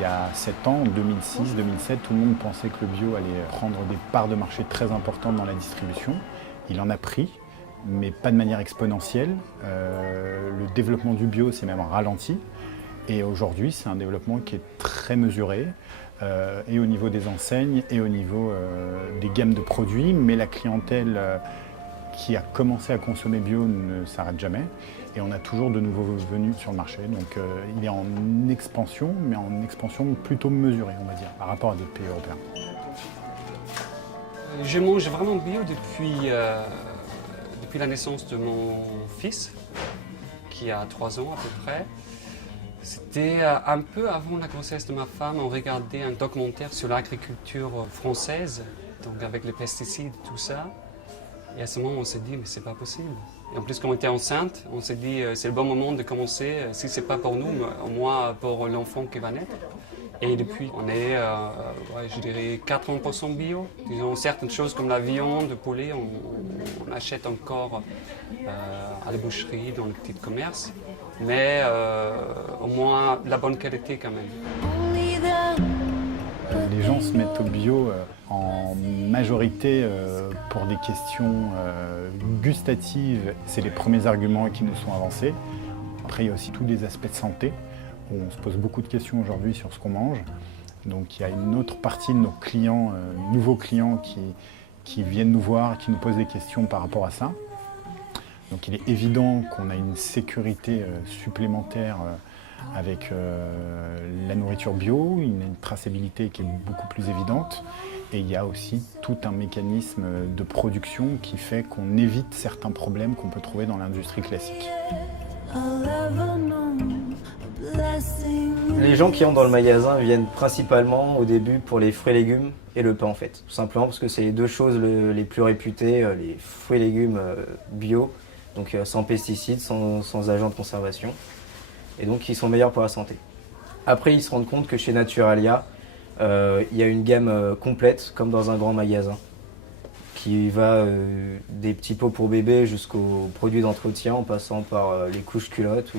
Il y a 7 ans, en 2006, 2007, tout le monde pensait que le bio allait prendre des parts de marché très importantes dans la distribution. Il en a pris, mais pas de manière exponentielle. Le développement du bio s'est même ralenti. Et aujourd'hui, c'est un développement qui est très mesuré, et au niveau des enseignes, et au niveau des gammes de produits. Mais la clientèle qui a commencé à consommer bio ne s'arrête jamais. Et on a toujours de nouveaux venus sur le marché. Donc il est en expansion, mais en expansion plutôt mesurée, on va dire, par rapport à d'autres pays européens. Je mange vraiment bio depuis la naissance de mon fils, qui a 3 ans à peu près. C'était un peu avant la grossesse de ma femme, on regardait un documentaire sur l'agriculture française, donc avec les pesticides, tout ça. Et à ce moment, on s'est dit, mais c'est pas possible. Et en plus, quand on était enceinte, on s'est dit, c'est le bon moment de commencer, si c'est pas pour nous, au moins pour l'enfant qui va naître. Et depuis, on est, je dirais, 80% bio. Disons, certaines choses comme la viande, le poulet, on achète encore à la boucherie, dans le petit commerce. Mais au moins la bonne qualité quand même. Les gens se mettent au bio en majorité pour des questions gustatives. C'est les premiers arguments qui nous sont avancés. Après, il y a aussi tous les aspects de santé. On se pose beaucoup de questions aujourd'hui sur ce qu'on mange. Donc il y a une autre partie de nos clients, nouveaux clients qui viennent nous voir, qui nous posent des questions par rapport à ça. Donc il est évident qu'on a une sécurité supplémentaire avec la nourriture bio, une traçabilité qui est beaucoup plus évidente. Et il y a aussi tout un mécanisme de production qui fait qu'on évite certains problèmes qu'on peut trouver dans l'industrie classique. Les gens qui entrent dans le magasin viennent principalement au début pour les fruits et légumes et le pain en fait. Tout simplement parce que c'est les deux choses les plus réputées, les fruits et légumes bio, donc sans pesticides, sans agents de conservation, et donc qui sont meilleurs pour la santé. Après ils se rendent compte que chez Naturalia, il y a une gamme complète comme dans un grand magasin, qui va des petits pots pour bébés jusqu'aux produits d'entretien en passant par les couches culottes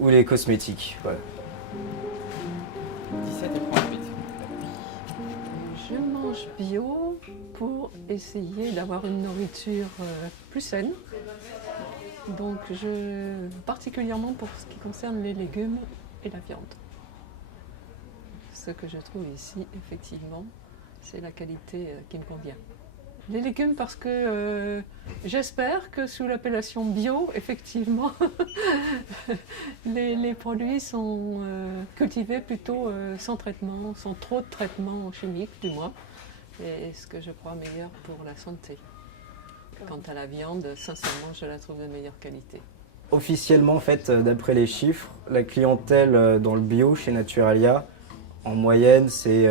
ou les cosmétiques. Voilà. 17 et 38. Je mange bio pour essayer d'avoir une nourriture plus saine. Donc particulièrement pour ce qui concerne les légumes et la viande. Ce que je trouve ici, effectivement, c'est la qualité qui me convient. Les légumes parce que j'espère que sous l'appellation bio, effectivement, les produits sont cultivés plutôt sans traitement, sans trop de traitement chimique du moins, et ce que je crois meilleur pour la santé. Quant à la viande, sincèrement, je la trouve de meilleure qualité. Officiellement, en fait, d'après les chiffres, la clientèle dans le bio chez Naturalia, en moyenne, c'est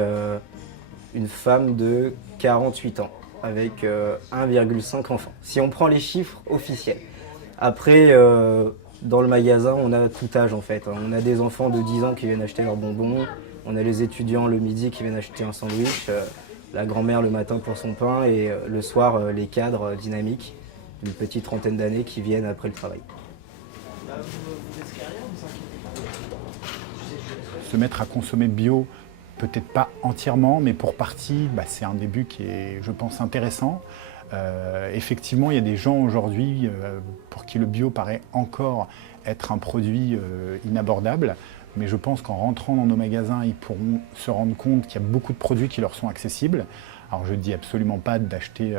une femme de 48 ans. Avec 1,5 enfants, si on prend les chiffres officiels. Après, dans le magasin, on a tout âge en fait. On a des enfants de 10 ans qui viennent acheter leurs bonbons, on a les étudiants le midi qui viennent acheter un sandwich, la grand-mère le matin pour son pain et le soir, les cadres dynamiques d'une petite trentaine d'années qui viennent après le travail. Vous risquez rien, vous inquiétez pas. Se mettre à consommer bio, peut-être pas entièrement, mais pour partie, c'est un début qui est, je pense, intéressant. Effectivement, il y a des gens aujourd'hui pour qui le bio paraît encore être un produit inabordable, mais je pense qu'en rentrant dans nos magasins, ils pourront se rendre compte qu'il y a beaucoup de produits qui leur sont accessibles. Alors je ne dis absolument pas d'acheter,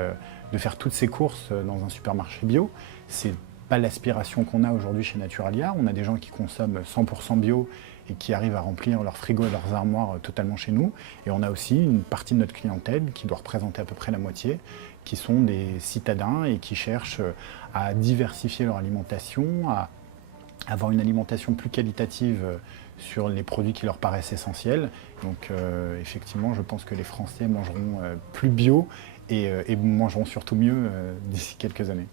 de faire toutes ces courses dans un supermarché bio. C'est pas l'aspiration qu'on a aujourd'hui chez Naturalia. On a des gens qui consomment 100% bio et qui arrivent à remplir leur frigo et leurs armoires totalement chez nous. Et on a aussi une partie de notre clientèle, qui doit représenter à peu près la moitié, qui sont des citadins et qui cherchent à diversifier leur alimentation, à avoir une alimentation plus qualitative sur les produits qui leur paraissent essentiels. Donc effectivement, je pense que les Français mangeront plus bio et mangeront surtout mieux d'ici quelques années.